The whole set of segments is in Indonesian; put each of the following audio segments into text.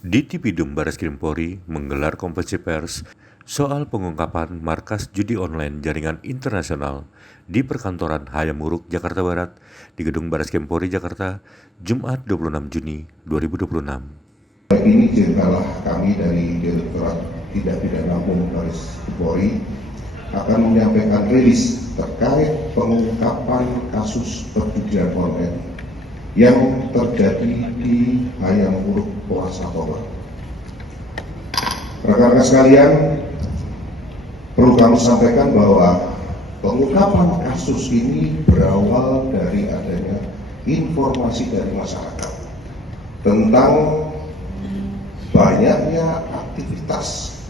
Ditipidum Barreskrim Polri menggelar konferensi pers soal pengungkapan markas judi online jaringan internasional di perkantoran Hayamuruk, Jakarta Barat di Gedung Barreskrim Polri, Jakarta, Jumat 26 Juni 2026. Ini izinkanlah kami dari Direktorat Tindak Pidana Umum Barreskrim Polri akan menyampaikan rilis terkait pengungkapan kasus perjudian online yang terjadi di Hayamuruk, Polres Toba. Rekan-rekan sekalian, perlu kami sampaikan bahwa pengungkapan kasus ini berawal dari adanya informasi dari masyarakat tentang banyaknya aktivitas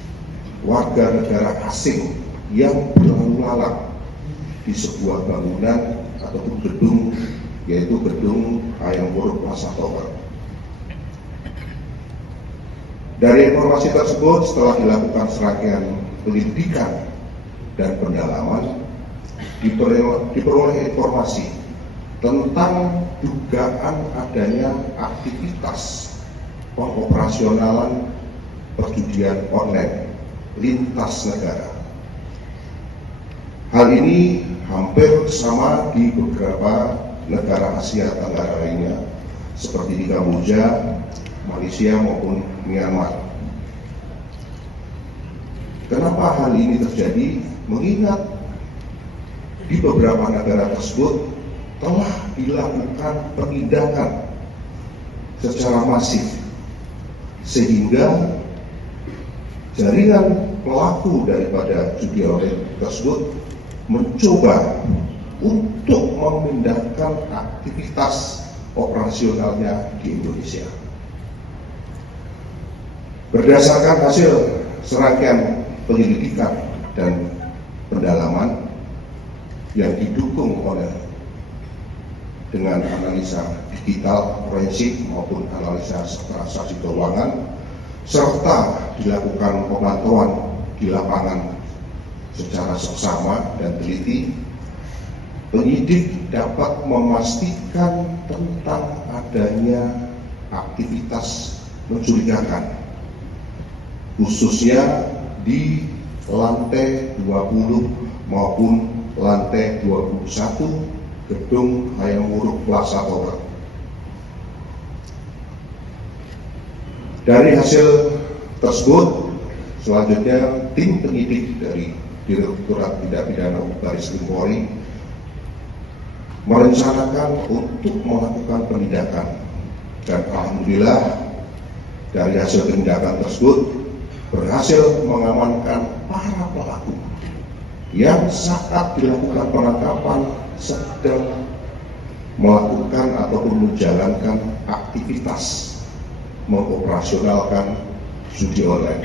warga negara asing yang berlalu lalang di sebuah bangunan ataupun gedung, yaitu gedung Hayamuruk, Polres Toba. Dari informasi tersebut, setelah dilakukan serangkaian penyelidikan dan pendalaman, diperoleh informasi tentang dugaan adanya aktivitas pengoperasionalan perjudian online lintas negara. Hal ini hampir sama di beberapa negara Asia Tenggara lainnya, seperti di Kamboja, Malaysia maupun Myanmar. Kenapa hal ini terjadi? Mengingat di beberapa negara tersebut telah dilakukan penindakan secara masif, sehingga jaringan pelaku daripada judi online tersebut mencoba untuk memindahkan aktivitas operasionalnya di Indonesia. Berdasarkan hasil serangkaian penyelidikan dan pendalaman yang didukung oleh dengan analisa digital forensik maupun analisa transaksi keuangan, serta dilakukan pemantauan di lapangan secara seksama dan teliti, penyidik dapat memastikan tentang adanya aktivitas mencurigakan, khususnya di lantai 20 maupun lantai 21 gedung Hayamuruk Plaza Tower. Dari hasil tersebut, selanjutnya tim penyidik dari Direktorat Tindak Pidana Umum Barreskrim Polri merencanakan untuk melakukan penindakan, dan alhamdulillah dari hasil penindakan tersebut berhasil mengamankan para pelaku yang saat dilakukan penangkapan sedang melakukan ataupun menjalankan aktivitas mengoperasionalkan judi online.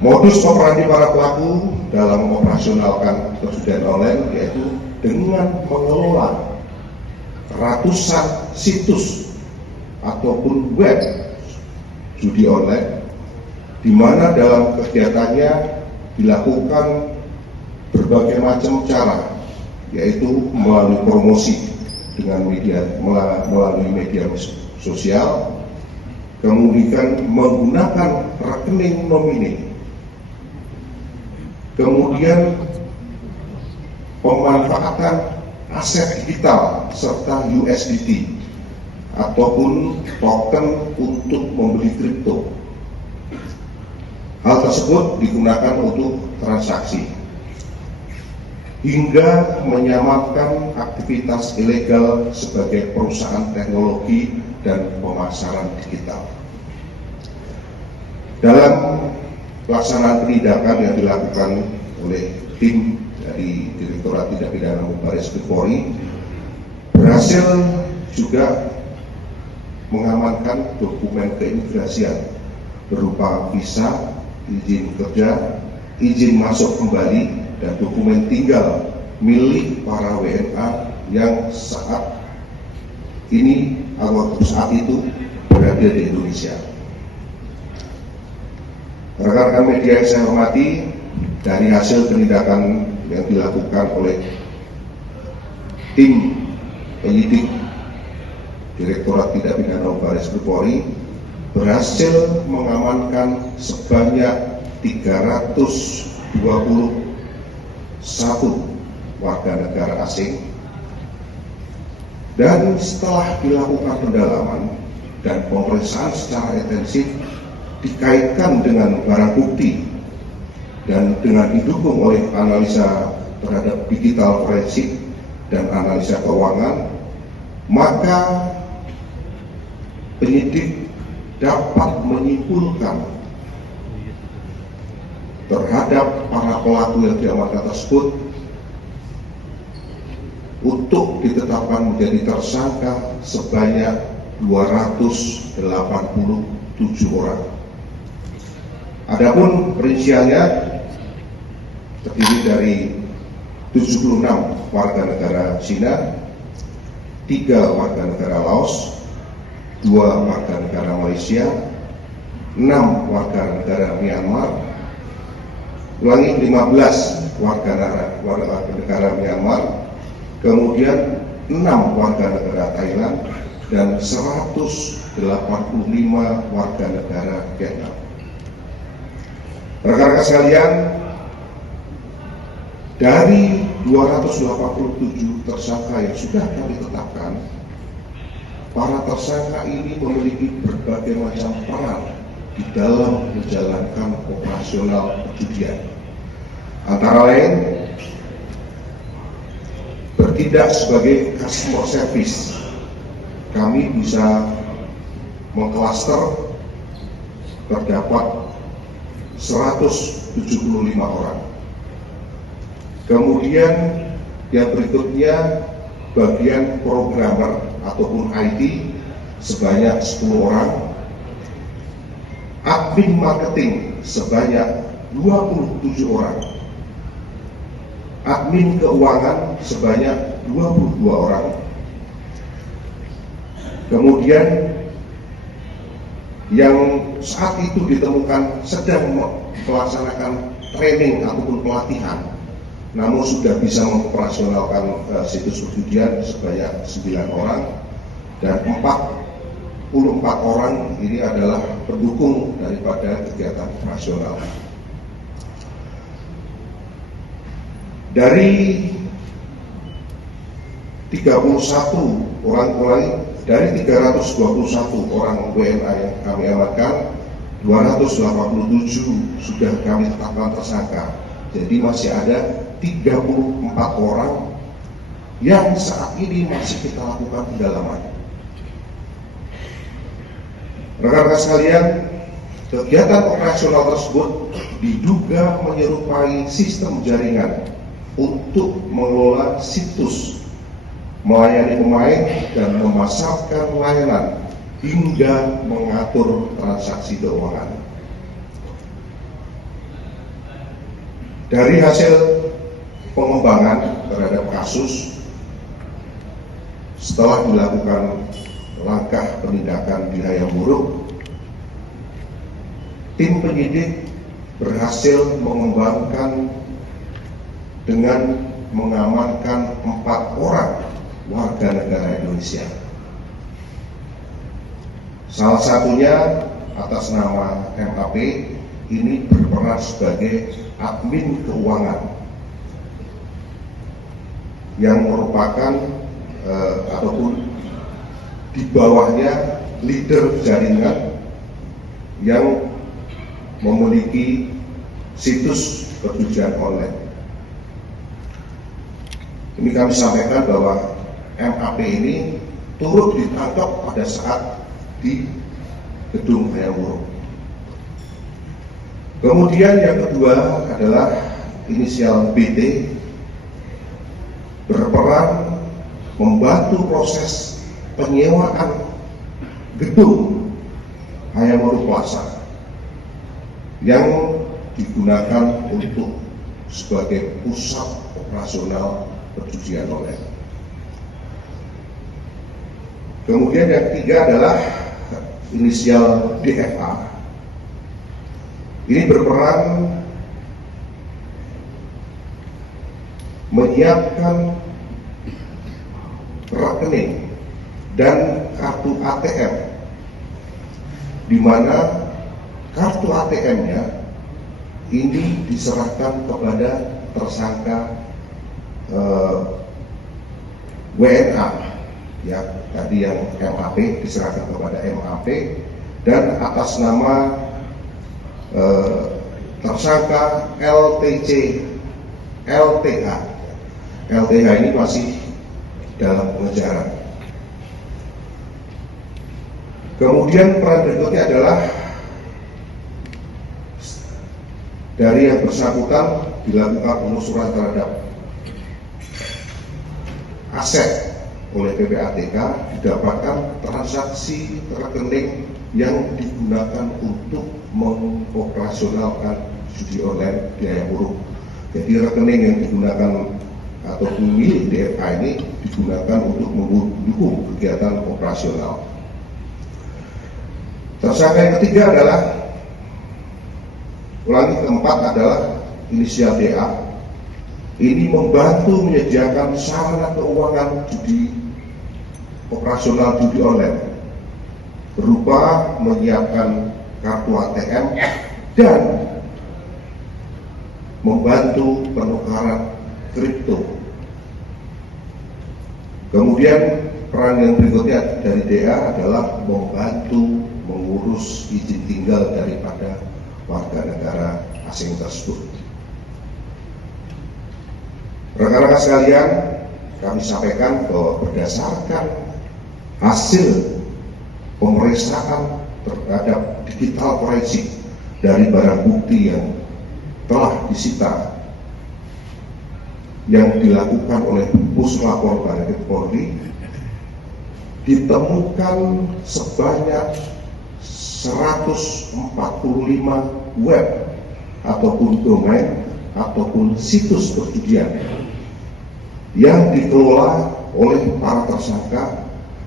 Modus operandi para pelaku dalam mengoperasionalkan perjudian online yaitu dengan mengelola ratusan situs ataupun web judi online, di mana dalam kegiatannya dilakukan berbagai macam cara, yaitu melalui promosi dengan melalui media sosial, kemudian menggunakan rekening nomine, kemudian pemanfaatan aset digital serta USDT ataupun token untuk membeli kripto. Hal tersebut digunakan untuk transaksi hingga menyamarkan aktivitas ilegal sebagai perusahaan teknologi dan pemasaran digital. Dalam pelaksanaan penindakan yang dilakukan oleh tim dari Direktorat Tindak Pidana Umum Barreskrim Polri berhasil juga mengamankan dokumen keimigrasian berupa visa, izin kerja, izin masuk kembali, dan dokumen tinggal milik para WNA yang saat ini atau saat itu berada di Indonesia. Rekan-rekan media yang saya hormati, dari hasil penindakan yang dilakukan oleh tim penyidik Direktorat Tindak Pidana Baris Krim Polri berhasil mengamankan sebanyak 321 warga negara asing, dan setelah dilakukan pendalaman dan pemeriksaan secara intensif dikaitkan dengan barang bukti dan dengan didukung oleh analisa terhadap digital forensik dan analisa keuangan, maka penyidik dapat menyimpulkan terhadap para pelaku yang diamankan tersebut untuk ditetapkan menjadi tersangka sebanyak 287 orang. Adapun perinciannya terdiri dari 76 warga negara Cina, 3 warga negara Laos, 2 warga negara Malaysia, 6 warga negara Myanmar, 15 warga negara Myanmar, kemudian 6 warga negara Thailand, dan 185 warga negara Vietnam. Rekan-rekan sekalian, dari 287 tersangka yang sudah kami tetapkan, para tersangka ini memiliki berbagai macam peran di dalam menjalankan operasional perjudian. Antara lain, bertindak sebagai customer service. Kami bisa mengklaster terdapat 175 orang. Kemudian yang berikutnya bagian programmer ataupun IT sebanyak 10 orang, admin marketing sebanyak 27 orang, admin keuangan sebanyak 22 orang, kemudian yang saat itu ditemukan sedang melaksanakan training ataupun pelatihan namun sudah bisa mengoperasionalkan situs perjudian sebanyak 9 orang, dan 44 orang ini adalah pendukung daripada kegiatan operasional. Dari 31 orang dari 321 orang WNA yang kami amankan, 287 sudah kami tetapkan tersangka. Jadi masih ada 34 orang yang saat ini masih kita lakukan pendalaman. Rekan-rekan sekalian, kegiatan operasional tersebut diduga menyerupai sistem jaringan untuk mengelola situs, melayani pemain, dan memasarkan layanan hingga mengatur transaksi keuangan. Dari hasil pengembangan terhadap kasus, setelah dilakukan langkah penindakan di Hayam Wuruk, tim penyidik berhasil mengembangkan dengan mengamankan 4 orang warga negara Indonesia. Salah satunya atas nama MAP, ini berperan sebagai admin keuangan yang merupakan ataupun di bawahnya leader jaringan yang memiliki situs perjudian online. Ini kami sampaikan bahwa MAP ini turut ditangkap pada saat di gedung Hayam Wuruk. Kemudian yang kedua adalah inisial BT, berperan membantu proses penyewaan gedung Hayam Wuruk Plaza yang digunakan untuk sebagai pusat operasional perjudian online. Kemudian yang ketiga adalah inisial DFA. Ini berperan menyiapkan rekening dan kartu ATM, di mana kartu ATM-nya ini diserahkan kepada tersangka WNA, ya tadi yang MAP diserahkan kepada MAP, dan atas nama tersangka LTH. LTH ini masih dalam pengejaran. Kemudian peran berikutnya adalah dari yang bersangkutan dilakukan penelusuran terhadap aset oleh PPATK, didapatkan transaksi rekening yang digunakan untuk mengoperasionalkan judi online di Hayamuruk. Jadi rekening yang digunakan atau milik DFA ini digunakan untuk mendukung kegiatan operasional. Tersangka yang ketiga adalah, keempat adalah inisial DA. Ini membantu menyediakan sarana keuangan judi operasional judi online berupa menyiapkan kartu ATM dan membantu penukaran kripto. Kemudian peran yang berikutnya dari DA adalah membantu mengurus izin tinggal daripada warga negara asing tersebut. Rekan-rekan sekalian, kami sampaikan bahwa berdasarkan hasil pemeriksaan terhadap digital forensik dari barang bukti yang telah disita yang dilakukan oleh Puslapor Barreskrim Polri, ditemukan sebanyak 145 web ataupun domain ataupun situs perjudian yang dikelola oleh para tersangka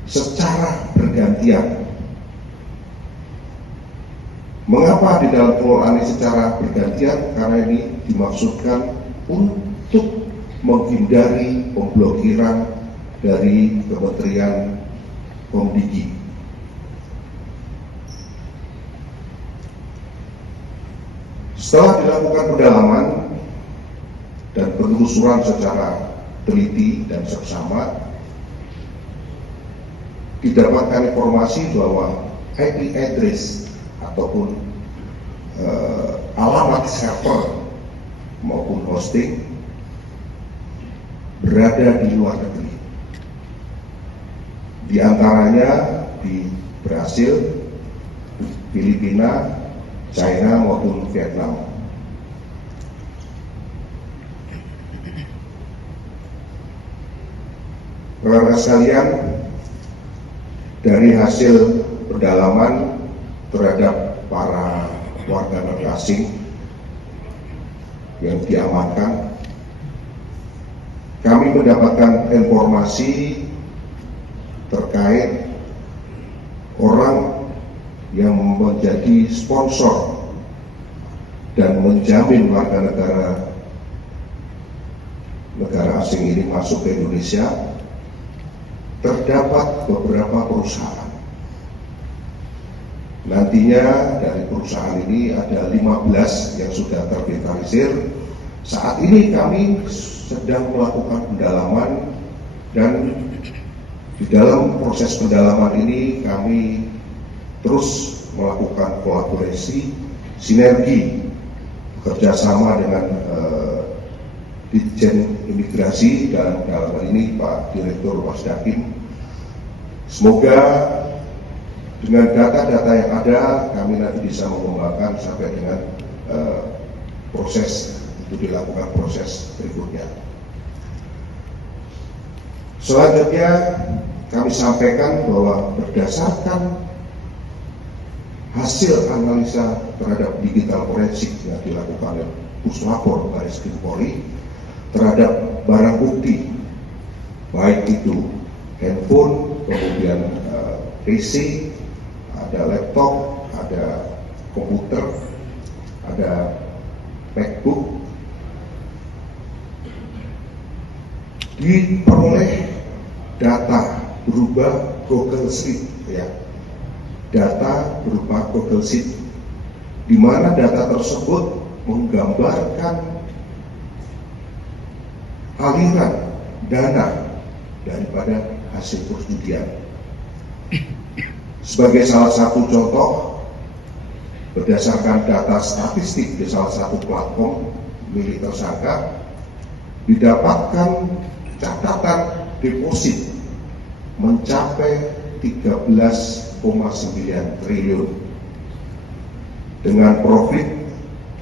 secara bergantian. Mengapa di dalam pengelolaan ini secara bergantian? Karena ini dimaksudkan untuk menghindari pemblokiran dari Kementerian Komdigi. Setelah dilakukan pendalaman dan penelusuran secara teliti dan seksama, didapatkan informasi bahwa IP address ataupun alamat server maupun hosting berada di luar negeri. Di antaranya di Brasil, Filipina, China maupun Vietnam. Rekan-rekan sekalian, dari hasil pendalaman terhadap para warga negara asing yang diamankan, kami mendapatkan informasi terkait orang yang menjadi sponsor dan menjamin warga negara asing ini masuk ke Indonesia. Terdapat beberapa perusahaan. Nantinya dari perusahaan ini ada 15 yang sudah terinventarisir. Saat ini kami sedang melakukan pendalaman, dan di dalam proses pendalaman ini kami terus melakukan kolaborasi, sinergi, bekerjasama dengan Ditjen Imigrasi dan dalam hal ini Pak Direktur Wasdakin. Semoga dengan data-data yang ada kami nanti bisa mengembangkan sampai dengan proses itu dilakukan proses berikutnya. Selanjutnya kami sampaikan bahwa berdasarkan hasil analisa terhadap digital forensik yang dilakukan oleh Puslapor Barreskrim Polri terhadap barang bukti, baik itu handphone, kemudian PC, ada laptop, ada komputer, ada MacBook, diperoleh data berupa berupa Google Sheet, ya, data berupa Google Sheet, di mana data tersebut menggambarkan aliran dana daripada hasil perjudian. Sebagai salah satu contoh, berdasarkan data statistik di salah satu platform milik tersangka, didapatkan catatan deposit mencapai 13,9 triliun dengan profit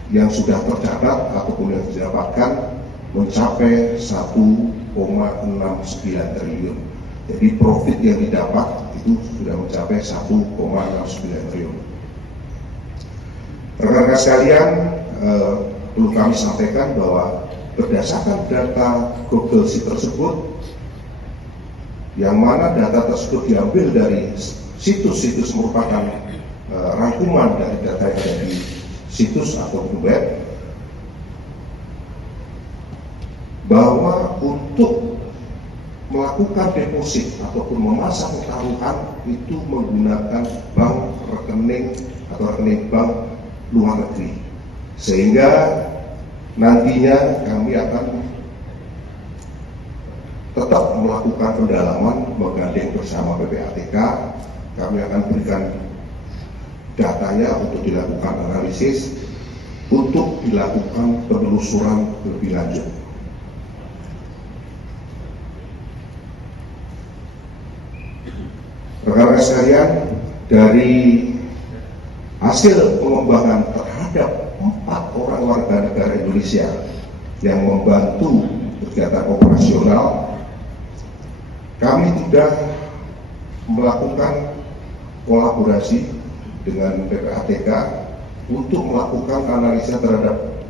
yang sudah tercatat ataupun yang didapatkan mencapai 1,69 triliun. Jadi profit yang didapat itu sudah mencapai 1,69 triliun. Rekan-rekan sekalian, perlu kami sampaikan bahwa berdasarkan data Google Sheet tersebut, yang mana data tersebut diambil dari situs-situs merupakan rangkuman dari data yang ada di situs atau web, bahwa untuk melakukan deposit ataupun memasang taruhan itu menggunakan bank rekening atau rekening bank luar negeri, sehingga nantinya kami akan tetap melakukan pendalaman menggandeng bersama PPATK. Kami akan berikan datanya untuk dilakukan analisis, untuk dilakukan penelusuran lebih lanjut. Rekan-rekan sekalian, dari hasil pengembangan terhadap 4 orang warga negara Indonesia yang membantu kegiatan operasional, kami sudah melakukan kolaborasi dengan PPATK untuk melakukan analisa terhadap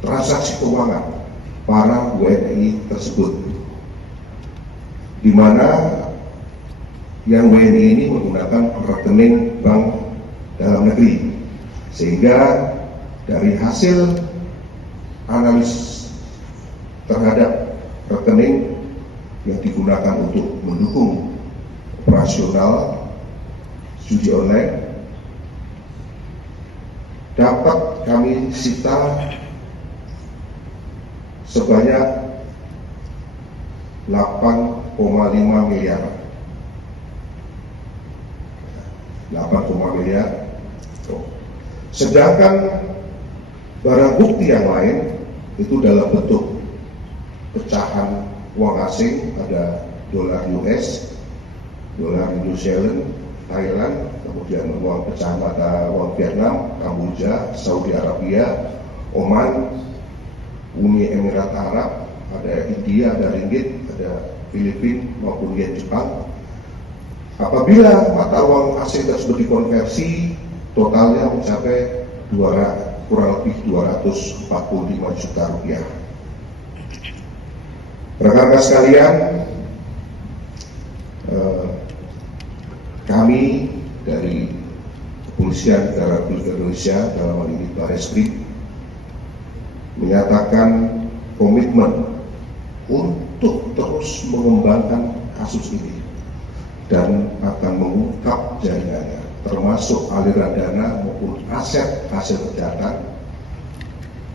transaksi keuangan para WNI tersebut, di mana yang WNI ini menggunakan rekening bank dalam negeri, sehingga dari hasil analis terhadap rekening yang digunakan untuk mendukung operasional judi online, dapat kami sita sebanyak 8,5 miliar. 8,5 miliar. Sedangkan barang bukti yang lain itu dalam bentuk pecahan uang asing, ada dolar US, dolar New Zealand, Thailand, kemudian uang pecahan mata uang Vietnam, Kamboja, Saudi Arabia, Oman, Uni Emirat Arab, ada India, ada Ringgit, ada Filipina maupun yen Jepang. Apabila mata uang asing tersebut dikonversi, totalnya mencapai kurang lebih 245 juta rupiah. Rekan-rekan sekalian, kami dari Kepolisian Negara Republik Indonesia, dalam hal ini Barreskrim, menyatakan komitmen untuk terus mengembangkan kasus ini dan akan mengungkap jaringannya, termasuk aliran dana maupun aset hasil kejahatan,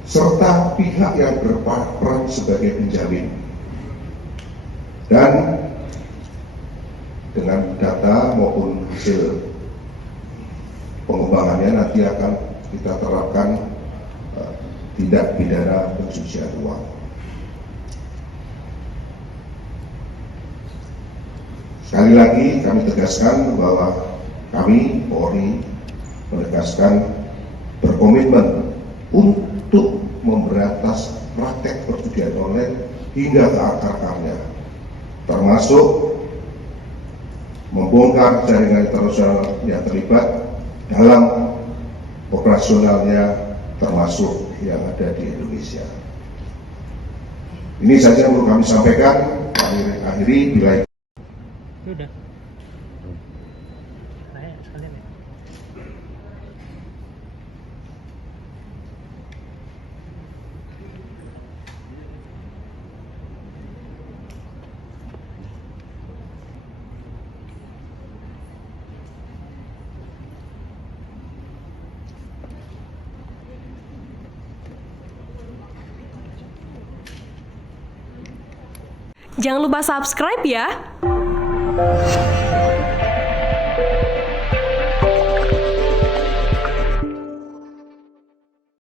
serta pihak yang berperan sebagai penjamin. Dan dengan data maupun hasil pengembangannya nanti akan kita terapkan tindak pidana pencucian uang. Sekali lagi kami tegaskan bahwa kami Polri menegaskan berkomitmen untuk memberantas praktek perjudian online hingga ke akar-akarnya, termasuk membongkar jaringan internasional yang terlibat dalam operasionalnya, termasuk yang ada di Indonesia. Ini saja yang perlu kami sampaikan. Kami akhiri bila udah. Naik sekalian ya. Jangan lupa subscribe ya.